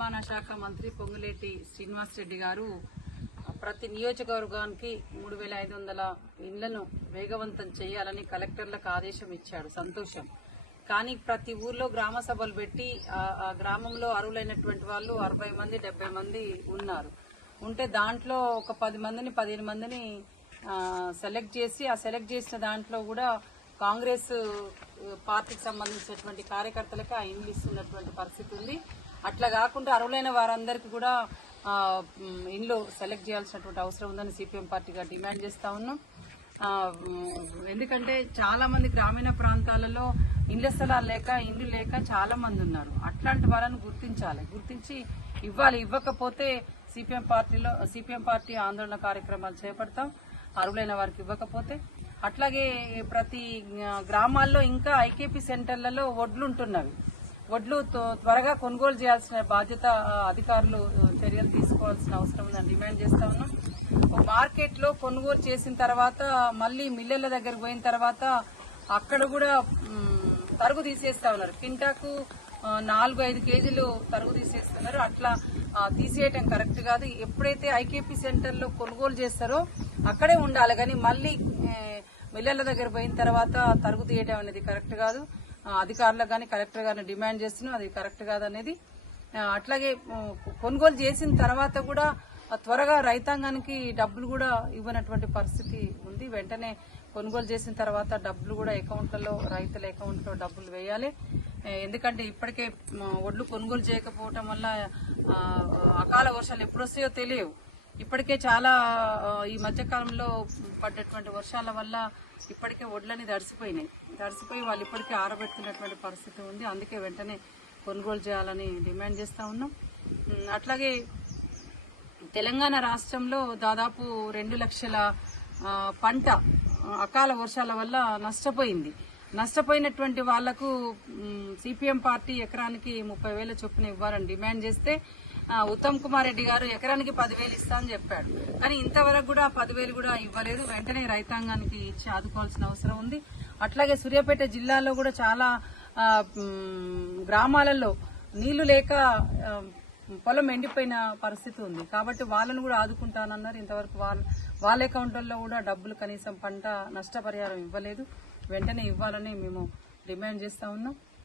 రవాణా శాఖ మంత్రి పొంగులేటి శ్రీనివాస్ రెడ్డి గారు ప్రతి నియోజకవర్గానికి మూడు వేల ఐదు వందల ఇళ్ళను వేగవంతం చేయాలని కలెక్టర్లకు ఆదేశం ఇచ్చాడు. సంతోషం. కానీ ప్రతి ఊర్లో గ్రామ సభలు పెట్టి ఆ- గ్రామంలో అరువులైనటువంటి వాళ్ళు అరవై మంది డెబ్బై మంది ఉన్నారు. ఉంటే దాంట్లో ఒక పది మందిని పదిహేను మందిని సెలెక్ట్ చేసి ఆ సెలెక్ట్ చేసిన దాంట్లో కూడా కాంగ్రెస్ పార్టీకి సంబంధించినటువంటి కార్యకర్తలకు ఆ ఇండ్లు ఇస్తున్నటువంటి పరిస్థితి ఉంది. అట్లా కాకుండా అర్హులైన వారందరికీ కూడా ఇండ్లు సెలెక్ట్ చేయాల్సినటువంటి అవసరం ఉందని సిపిఎం పార్టీగా డిమాండ్ చేస్తా ఉన్నాం. ఎందుకంటే చాలా మంది గ్రామీణ ప్రాంతాలలో ఇండ్ల స్థలాలు లేక ఇండ్లు లేక చాలా మంది ఉన్నారు. అట్లాంటి వాళ్ళని గుర్తించాలి. గుర్తించి ఇవ్వాలి. ఇవ్వకపోతే సిపిఎం పార్టీలో సిపిఎం పార్టీ ఆందోళన కార్యక్రమాలు చేపడతాం. అర్హులైన వారికి ఇవ్వకపోతే. అట్లాగే ప్రతి గ్రామాల్లో ఇంకా ఐకేపీ సెంటర్లలో వడ్లుంటున్నవి వడ్లు త్వ- త్వరగా కొనుగోలు చేయాల్సిన బాధ్యత అధికారులు చర్యలు తీసుకోవాల్సిన అవసరం ఉందని డిమాండ్ చేస్తా ఉన్నాం. మార్కెట్లో కొనుగోలు చేసిన తర్వాత మళ్ళీ మిల్లర్ల దగ్గరకు పోయిన తర్వాత అక్కడ కూడా తరుగు తీసేస్తా ఉన్నారు. కింటాకు నాలుగు ఐదు కేజీలు తరుగు తీసేస్తున్నారు. అట్లా తీసేయటం కరెక్ట్ కాదు. ఎప్పుడైతే ఐకేపీ సెంటర్లో కొనుగోలు చేస్తారో అక్కడే ఉండాలి. కానీ మళ్ళీ మిల్లర్ల దగ్గర పోయిన తర్వాత తరుగు తీయటం అనేది కరెక్ట్ కాదు. అధికారులకు కానీ కలెక్టర్ గారిని డిమాండ్ చేస్తున్నాం. అది కరెక్ట్ కాదనేది. అనేది అట్లాగే కొనుగోలు చేసిన తర్వాత కూడా త్వరగా రైతాంగానికి డబ్బులు కూడా ఇవ్వనటువంటి పరిస్థితి ఉంది. వెంటనే కొనుగోలు చేసిన తర్వాత డబ్బులు కూడా అకౌంట్లలో రైతుల అకౌంట్లో డబ్బులు వేయాలి. ఎందుకంటే ఇప్పటికే ఒడ్లు కొనుగోలు చేయకపోవటం వల్ల అకాల వర్షాలు ఎప్పుడు వస్తాయో తెలియవు. ఇప్పటికే చాలా ఈ మధ్యకాలంలో పడ్డటువంటి వర్షాల వల్ల ఇప్పటికే వడ్లని తడిసిపోయినాయి తడిసిపోయి వాళ్ళు ఇప్పటికే ఆరబెడుతున్నటువంటి పరిస్థితి ఉంది. అందుకే వెంటనే కొనుగోలు చేయాలని డిమాండ్ చేస్తూ ఉన్నాం. అట్లాగే తెలంగాణ రాష్ట్రంలో దాదాపు రెండు లక్షల పంట అకాల వర్షాల వల్ల నష్టపోయింది. నష్టపోయినటువంటి వాళ్ళకు సిపిఎం పార్టీ ఎకరానికి ముప్పై వేల చొప్పున ఇవ్వాలని డిమాండ్ చేస్తే ఉత్తమ్ కుమార్ రెడ్డి గారు ఎకరానికి పదివేలు ఇస్తా అని చెప్పాడు. కానీ ఇంతవరకు కూడా పదివేలు కూడా ఇవ్వలేదు. వెంటనే రైతాంగానికి ఇచ్చి ఆదుకోవాల్సిన అవసరం ఉంది. అట్లాగే సూర్యాపేట జిల్లాలో కూడా చాలా గ్రామాలలో నీళ్ళు లేక పొలం ఎండిపోయిన పరిస్థితి ఉంది. కాబట్టి వాళ్ళను కూడా ఆదుకుంటానన్నారు. ఇంతవరకు వాళ్ళ వాళ్ళ అకౌంట్లలో కూడా డబ్బులు కనీసం పంట నష్టపరిహారం ఇవ్వలేదు. వెంటనే ఇవ్వాలని మేము డిమాండ్ చేస్తా ఉన్నాం.